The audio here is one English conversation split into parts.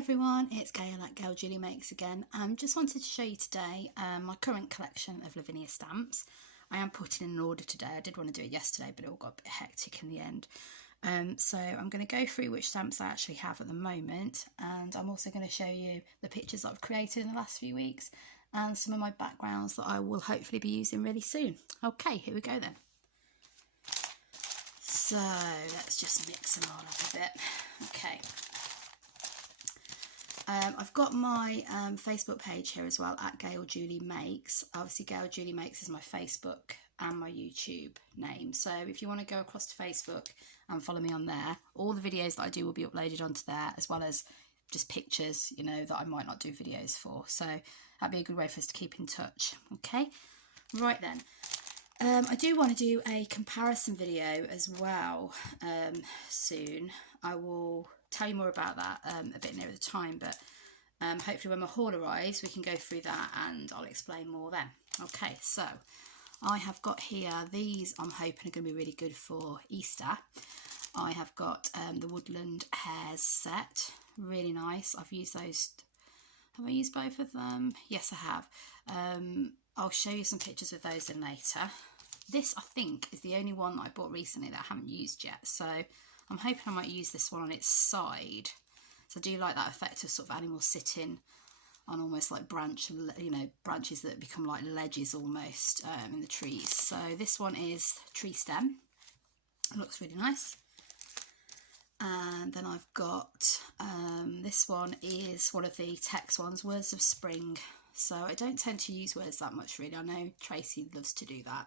everyone, it's Gail at Gail Julie Makes again. Just wanted to show you today my current collection of Lavinia stamps. I am putting in an order today. I did want to do it yesterday, but it all got a bit hectic in the end. So I'm going to go through which stamps I actually have at the moment, and I'm also going to show you the pictures that I've created in the last few weeks and some of my backgrounds that I will hopefully be using really soon. Okay, here we go then. So let's just mix them all up a bit. Okay. I've got my Facebook page here as well, at Gail Julie Makes. Obviously, Gail Julie Makes is my Facebook and my YouTube name. So if you want to go across to Facebook and follow me on there, all the videos that I do will be uploaded onto there, as well as just pictures, you know, that I might not do videos for. So that'd be a good way for us to keep in touch. Okay, right then. I do want to do a comparison video as well soon. I will tell you more about that a bit nearer the time, but hopefully when my haul arrives we can go through that and I'll explain more then. Okay, so I have got here, these I'm hoping are going to be really good for Easter. I have got the Woodland Hares set, really nice. I've used those. Have I used both of them? Yes, I have. I'll show you some pictures of those in later. This, I think, is the only one that I bought recently that I haven't used yet, so I'm hoping I might use this one on its side. So I do like that effect of sort of animals sitting on almost like branches that become like ledges almost in the trees. So this one is tree stem. It looks really nice. And then I've got this one is one of the text ones, Words of Spring. So I don't tend to use words that much really. I know Tracy loves to do that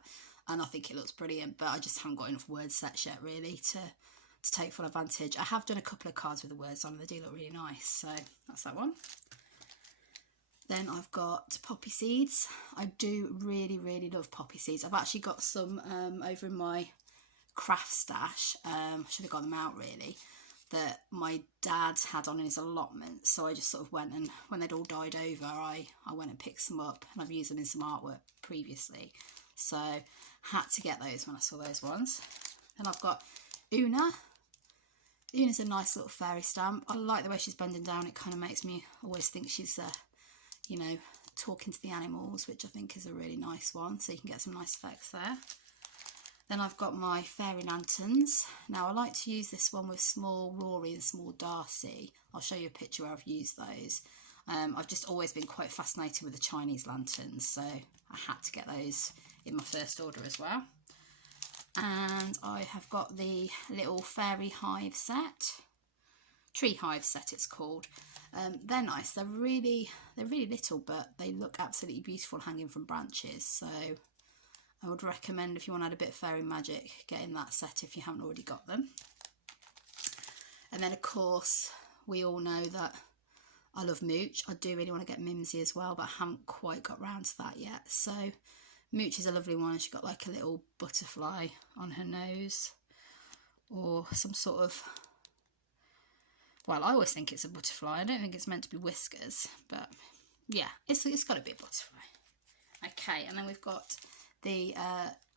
and I think it looks brilliant, but I just haven't got enough word sets yet really to take full advantage. I have done a couple of cards with the words on, they do look really nice, so that's that one. Then I've got poppy seeds. I do really love poppy seeds. I've actually got some over in my craft stash. I should have got them out really, that my dad had on his allotment, so I just sort of went and when they'd all died over I went and picked some up, and I've used them in some artwork previously, so had to get those when I saw those ones. Then I've got Una. Una's a nice little fairy stamp. I like the way she's bending down. It kind of makes me always think she's you know, talking to the animals, which I think is a really nice one, so you can get some nice effects there. Then I've got my fairy lanterns. Now I like to use this one with small Rory and small Darcy. I'll show you a picture where I've used those. I've just always been quite fascinated with the Chinese lanterns, so I had to get those in my first order as well. And I have got the little fairy hive set, tree hive set it's called. They're nice. They're really little, but they look absolutely beautiful hanging from branches. So I would recommend, if you want to add a bit of fairy magic, getting that set if you haven't already got them. And then of course we all know that I love Mooch. I do really want to get Mimsy as well, but I haven't quite got round to that yet. So Mooch is a lovely one. She's got like a little butterfly on her nose, or some sort of, well, I always think it's a butterfly. I don't think it's meant to be whiskers, but yeah, it's got to be a butterfly. Okay, and then we've got the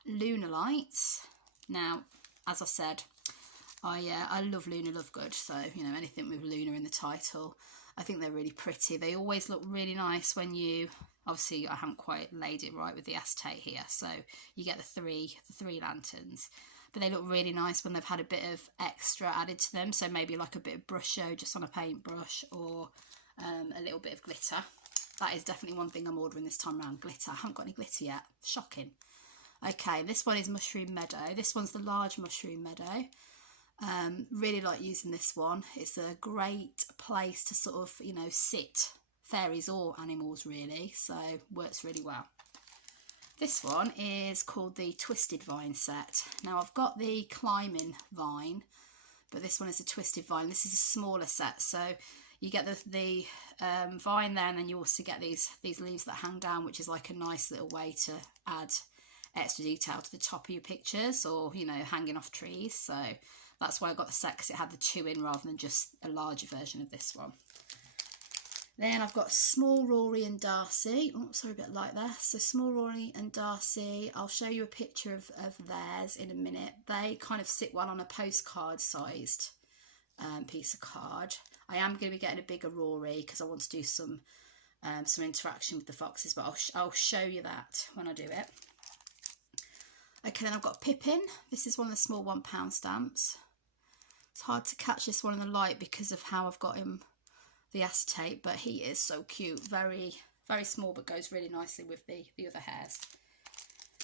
Lunar Lights. Now, as I said, I love Luna Lovegood, so you know, anything with Luna in the title, I think they're really pretty. They always look really nice when you, obviously I haven't quite laid it right with the acetate here, so you get the three lanterns, but they look really nice when they've had a bit of extra added to them, so maybe like a bit of brush show just on a paintbrush, or a little bit of glitter. That is definitely one thing I'm ordering this time around, glitter. I haven't got any glitter yet, shocking. Okay, this one is Mushroom Meadow. This one's the large Mushroom Meadow. Really like using this one. It's a great place to sort of, you know, sit, fairies or animals really, so works really well. This one is called the Twisted Vine set. Now I've got the climbing vine, but this one is a twisted vine. This is a smaller set, so you get the vine there, and then you also get these leaves that hang down, which is like a nice little way to add extra detail to the top of your pictures, or you know, hanging off trees. So that's why I got the set, because it had the two in rather than just a larger version of this one. Then I've got Small Rory and Darcy. Oh, sorry, a bit light there. So Small Rory and Darcy, I'll show you a picture of theirs in a minute. They kind of sit well on a postcard sized piece of card. I am going to be getting a bigger Rory because I want to do some interaction with the foxes, but I'll show you that when I do it. Okay, then I've got Pippin. This is one of the small £1 stamps. It's hard to catch this one in the light because of how I've got him, the acetate, but he is so cute. Very, very small, but goes really nicely with the other hairs.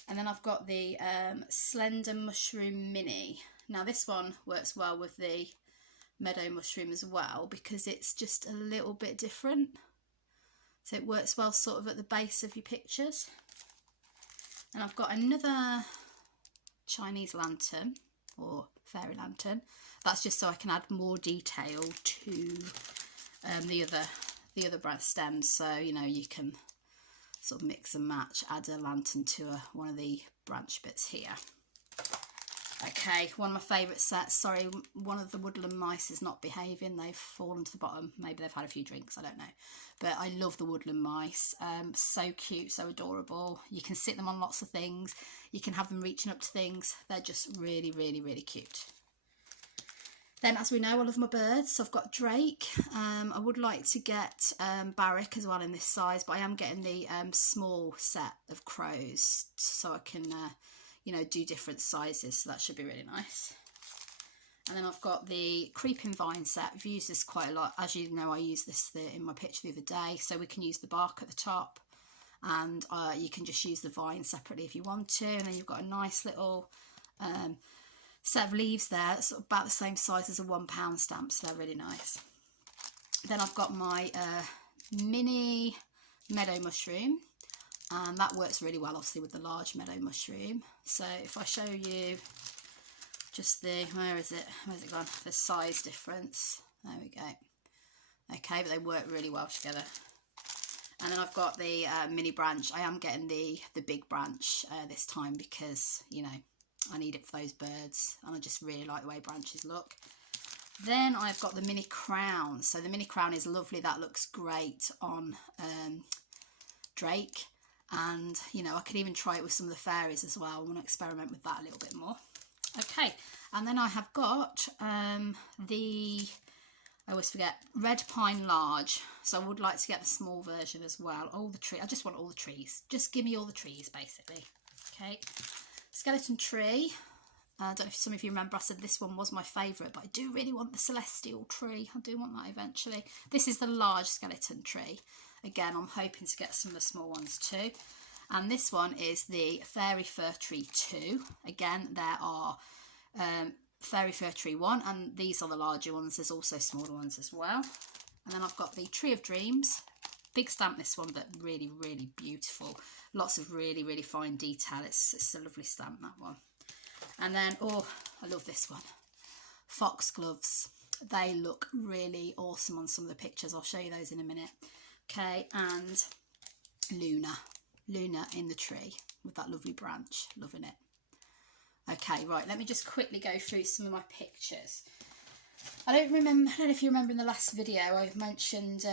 And then I've got the Slender Mushroom Mini. Now this one works well with the Meadow Mushroom as well because it's just a little bit different. So it works well sort of at the base of your pictures. And I've got another Chinese lantern or fairy lantern. That's just so I can add more detail to the other branch stems. So, you know, you can sort of mix and match, add a lantern to one of the branch bits here. Okay, one of my favourite sets. Sorry, one of the woodland mice is not behaving. They've fallen to the bottom. Maybe they've had a few drinks, I don't know. But I love the woodland mice. So cute, so adorable. You can sit them on lots of things. You can have them reaching up to things. They're just really, really, really cute. Then, as we know, I love my birds. So I've got Drake. I would like to get Barrack as well in this size, but I am getting the small set of crows so I can, you know, do different sizes. So that should be really nice. And then I've got the Creeping Vine set. I've used this quite a lot. As you know, I used this in my picture the other day. So we can use the bark at the top, and you can just use the vine separately if you want to. And then you've got a nice little set of leaves there, sort of about the same size as a £1 stamp, so they're really nice. Then I've got my mini meadow mushroom, and that works really well obviously with the large meadow mushroom. So if I show you just the, where's it gone, the size difference, there we go. Okay, but they work really well together. And then I've got the mini branch. I am getting the big branch this time because, you know, I need it for those birds, and I just really like the way branches look. Then I've got the mini crown. So the mini crown is lovely. That looks great on Drake, and you know, I could even try it with some of the fairies as well. I want to experiment with that a little bit more. Okay, and then I have got I always forget, Red Pine Large. So I would like to get the small version as well. All the tree. I just want all the trees. Just give me all the trees, basically. Okay. Skeleton Tree. I don't know if some of you remember I said this one was my favourite, but I do really want the Celestial Tree. I do want that eventually. This is the large Skeleton Tree. Again, I'm hoping to get some of the small ones too. And this one is the Fairy Fir Tree 2. Again, there are Fairy Fir Tree 1, and these are the larger ones. There's also smaller ones as well. And then I've got the Tree of Dreams. Big stamp, this one, but really, really beautiful. Lots of really, really fine detail. It's a lovely stamp, that one. And then, oh, I love this one. Foxgloves. They look really awesome on some of the pictures. I'll show you those in a minute. Okay, and Luna. Luna in the tree with that lovely branch. Loving it. Okay, right, let me just quickly go through some of my pictures. I don't know if you remember in the last video I mentioned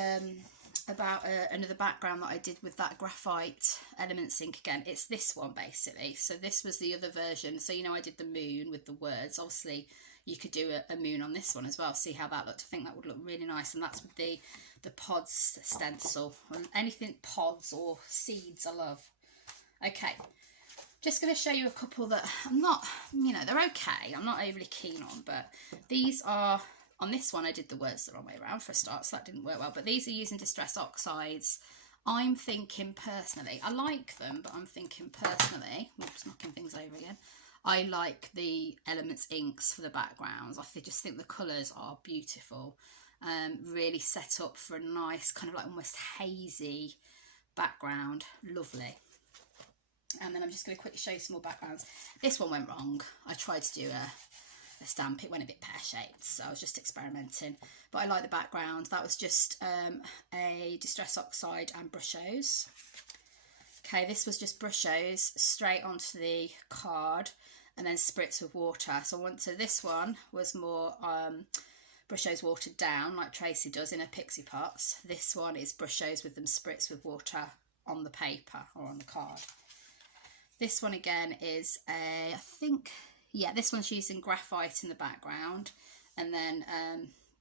about another background that I did with that graphite elements ink again. It's this one basically. So this was the other version. So, you know, I did the moon with the words. Obviously you could do a moon on this one as well. See how that looked. I think that would look really nice. And that's with the pods stencil. And anything pods or seeds I love. Okay, just going to show you a couple that I'm not, you know, they're okay. I'm not overly keen on, but these are, on this one I did the words the wrong way around for a start, so that didn't work well. But these are using Distress Oxides. I'm thinking personally, I like them, but I'm thinking personally, oops, knocking things over again, I like the Elements inks for the backgrounds. I just think the colours are beautiful. Really set up for a nice kind of like almost hazy background. Lovely. And then I'm just going to quickly show you some more backgrounds. This one went wrong. I tried to do a stamp. It went a bit pear-shaped, so I was just experimenting. But I like the background. That was just a Distress Oxide and Brushos. Okay, this was just Brushos straight onto the card and then spritz with water. So this one was more Brushos watered down, like Tracy does in her pixie pots. This one is Brushos with them spritz with water on the paper or on the card. This one again is I think, yeah, this one's using graphite in the background, and then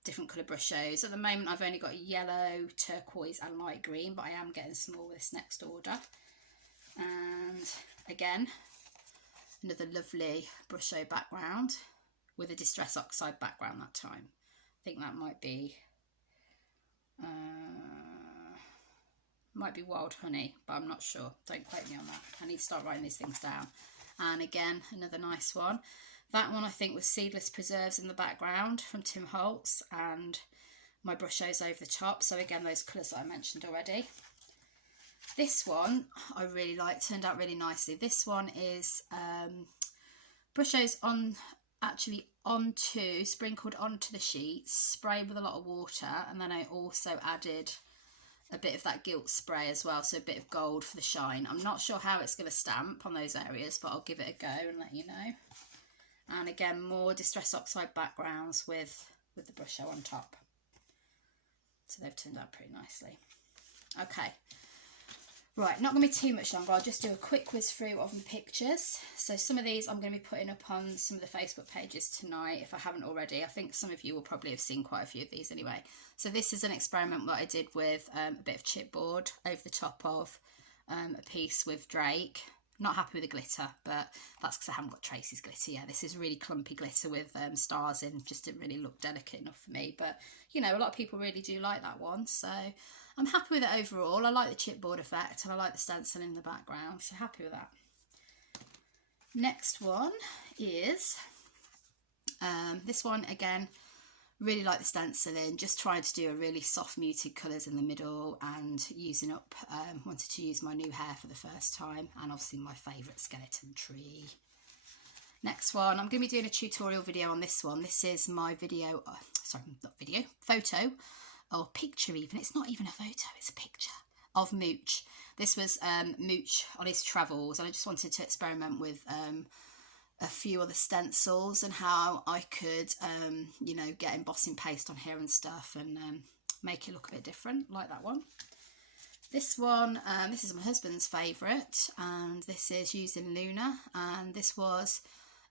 different colour brushes. At the moment I've only got yellow, turquoise and light green, but I am getting some more with this next order. And again, another lovely brush show background with a Distress Oxide background that time. I think that might be Wild Honey, but I'm not sure. Don't quote me on that. I need to start writing these things down. And again, another nice one. That one I think was Seedless Preserves in the background from Tim Holtz, and my brush shows over the top. So again, those colours that I mentioned already. This one I really like, turned out really nicely. This one is brush shows sprinkled onto the sheets, sprayed with a lot of water, and then I also added a bit of that gilt spray as well, so a bit of gold for the shine. I'm not sure how it's going to stamp on those areas, but I'll give it a go and let you know. And again, more Distress Oxide backgrounds with the brush show on top. So they've turned out pretty nicely. Okay. Right, not going to be too much longer. I'll just do a quick whiz through of the pictures. So some of these I'm going to be putting up on some of the Facebook pages tonight if I haven't already. I think some of you will probably have seen quite a few of these anyway. So this is an experiment that I did with a bit of chipboard over the top of a piece with Drake. Not happy with the glitter, but that's because I haven't got Tracy's glitter yet. This is really clumpy glitter with stars in. Just didn't really look delicate enough for me. But, you know, a lot of people really do like that one. So I'm happy with it overall. I like the chipboard effect and I like the stencil in the background. So happy with that. Next one is this one again. Really like the stenciling, just trying to do a really soft muted colours in the middle and using up, wanted to use my new hair for the first time and obviously my favourite skeleton tree. Next one, I'm going to be doing a tutorial video on this one. This is my video, photo or picture even. It's not even a photo, it's a picture of Mooch. This was Mooch on his travels and I just wanted to experiment with a few other stencils and how I could, you know, get embossing paste on here and stuff and make it look a bit different, like that one. This one, this is my husband's favourite, and this is using Luna, and this was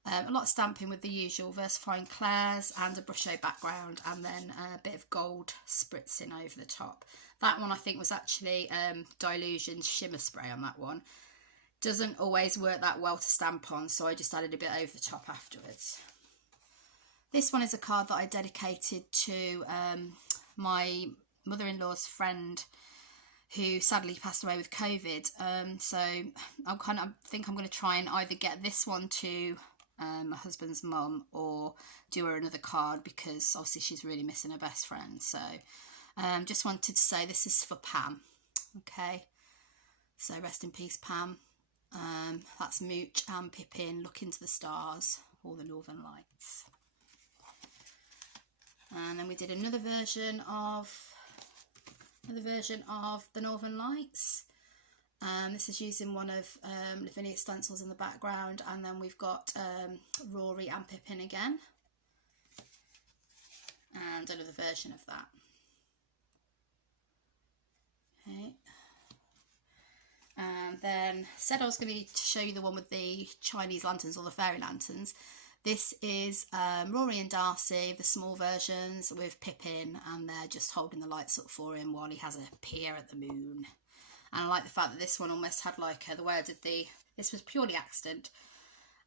a lot of stamping with the usual VersaFine Claire's and a brush show background, and then a bit of gold spritzing over the top. That one I think was actually Dilution's shimmer spray on that one. Doesn't always work that well to stamp on, so I just added a bit over the top afterwards. This one is a card that I dedicated to my mother-in-law's friend who sadly passed away with COVID. So I think I'm going to try and either get this one to my husband's mum or do her another card because obviously she's really missing her best friend. So just wanted to say this is for Pam. Okay, so rest in peace, Pam. That's Mooch and Pippin, Look into the Stars, or the Northern Lights. And then we did another version of the Northern Lights. This is using one of Lavinia stencils in the background, and then we've got Rory and Pippin again, and another version of that. Okay. And then said I was going to show you the one with the Chinese lanterns or the fairy lanterns. This is Rory and Darcy, the small versions with Pippin, and they're just holding the lights up for him while he has a peer at the moon. And I like the fact that this one almost had like the way I did this was purely accident.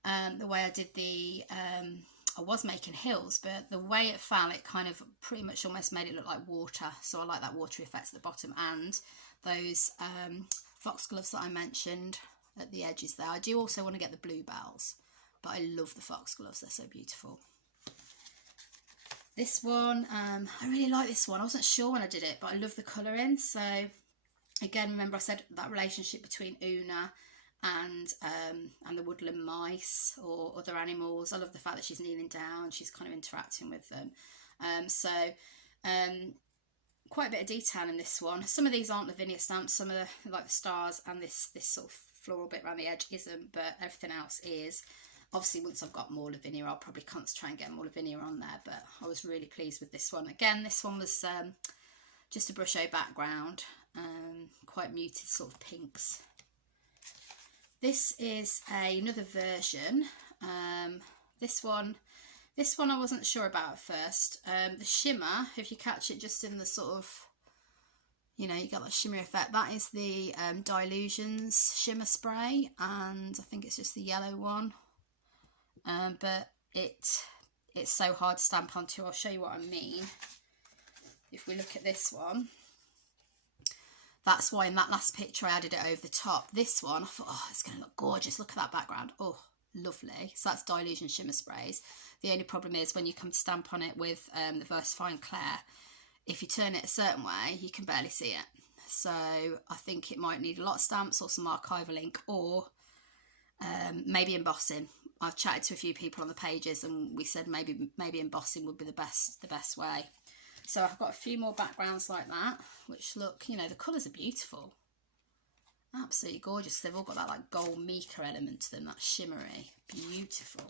The way I did I was making hills, but the way it fell, it kind of pretty much almost made it look like water. So I like that watery effect at the bottom, and those foxgloves that I mentioned at the edges there. I do also want to get the bluebells, but I love the foxgloves, they're so beautiful. This one, I really like this one. I wasn't sure when I did it, but I love the colouring. So again, remember I said that relationship between Una and the woodland mice or other animals. I love the fact that she's kneeling down, she's kind of interacting with them. Quite a bit of detail in this one. Some of these aren't Lavinia stamps, some of the, like the stars and this sort of floral bit around the edge isn't, but everything else is. Obviously once I've got more Lavinia I'll probably concentrate and get more Lavinia on there, but I was really pleased with this one. Again, this one was just a brush show background, quite muted sort of pinks. This is another version. This This one I wasn't sure about at first. The shimmer, if you catch it just in the sort of, you know, you get that shimmer effect. That is the Dilutions shimmer spray, and I think it's just the yellow one. But it's so hard to stamp onto. I'll show you what I mean. If we look at this one, that's why in that last picture I added it over the top. This one, I thought, oh, it's going to look gorgeous. Look at that background. Oh, lovely. So that's Dilution shimmer sprays. The only problem is when you come to stamp on it with the VersaFine Claire, if you turn it a certain way, you can barely see it. So I think it might need a lot of stamps or some archival ink, or maybe embossing. I've chatted to a few people on the pages and we said maybe embossing would be the best way. So I've got a few more backgrounds like that, which look, you know, the colours are beautiful. Absolutely gorgeous. They've all got that like gold mica element to them, that shimmery. Beautiful.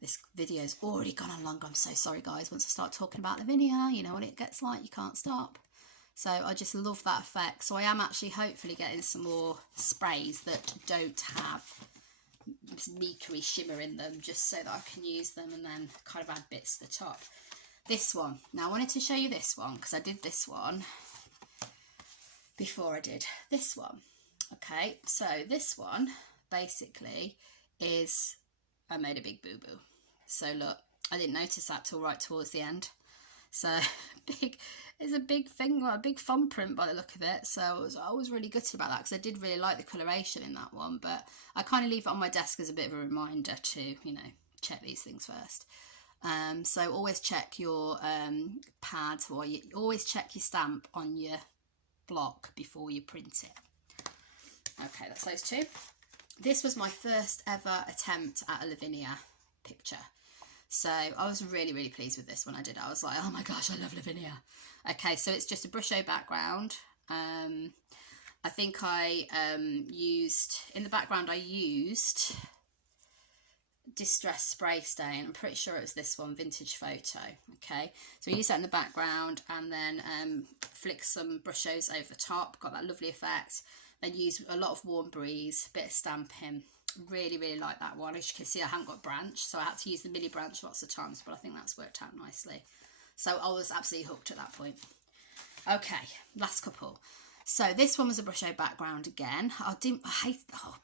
This video's already gone on longer. I'm so sorry, guys. Once I start talking about Lavinia, you know what it gets like. You can't stop. So I just love that effect. So I am actually hopefully getting some more sprays that don't have mica-y shimmer in them, just so that I can use them and then kind of add bits to the top. This one. Now I wanted to show you this one because I did this one before I did this one. Okay, so this one basically is, I made a big boo-boo. So look, I didn't notice that till right towards the end. So it's a big thing, well, a big fun print by the look of it. So I was really gutted about that because I did really like the coloration in that one, but I kind of leave it on my desk as a bit of a reminder to, you know, check these things first. So always check your pad, or you always check your stamp on your block before you print it. Okay, that's those two. This was my first ever attempt at a Lavinia picture. So I was really pleased with this when I did it. I was like, oh my gosh, I love Lavinia. Okay, so it's just a brusho background. I think I used, in the background I used Distress Spray Stain. I'm pretty sure it was this one, Vintage Photo. Okay, so I used that in the background and then flick some brushos over the top. Got that lovely effect. Then use a lot of Warm Breeze, bit of stamping. Really like that one. As you can see, I haven't got branch, so I had to use the mini branch lots of times, but I think that's worked out nicely. So I was absolutely hooked at that point. Okay, last couple. So this one was a brusho background again. I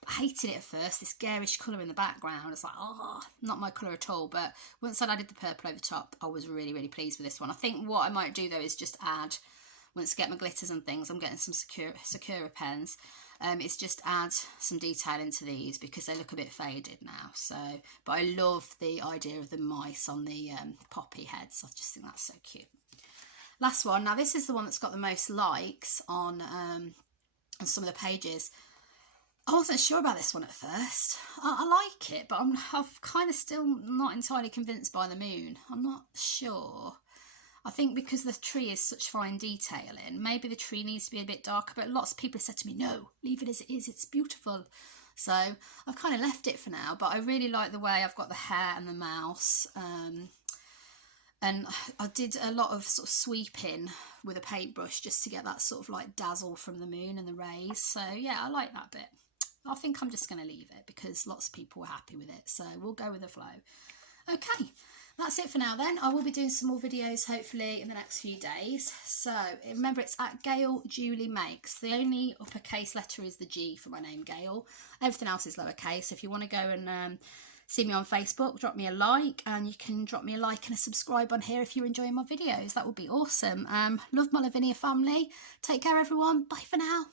hated it at first, this garish colour in the background. It's like, oh, not my colour at all. But once I added the purple over top, I was really pleased with this one. I think what I might do though is just add, once I get my glitters and things, I'm getting some Sakura pens. It's just add some detail into these because they look a bit faded now. So, but I love the idea of the mice on the poppy heads. I just think that's so cute. Last one. Now this is the one that's got the most likes on some of the pages. I wasn't sure about this one at first. I like it, but I'm kind of still not entirely convinced by the moon. I'm not sure. I think because the tree is such fine detailing, maybe the tree needs to be a bit darker, but lots of people have said to me, no, leave it as it is, it's beautiful. So I've kind of left it for now, but I really like the way I've got the hair and the mouse. And I did a lot of sort of sweeping with a paintbrush just to get that sort of like dazzle from the moon and the rays. So yeah, I like that bit. I think I'm just going to leave it because lots of people were happy with it. So we'll go with the flow. Okay. That's it for now then. I will be doing some more videos hopefully in the next few days. So remember, it's at Gail Julie Makes. The only uppercase letter is the G for my name, Gail. Everything else is lowercase. If you want to go and see me on Facebook, drop me a like, and you can drop me a like and a subscribe on here if you're enjoying my videos. That would be awesome. Love my Lavinia family. Take care everyone. Bye for now.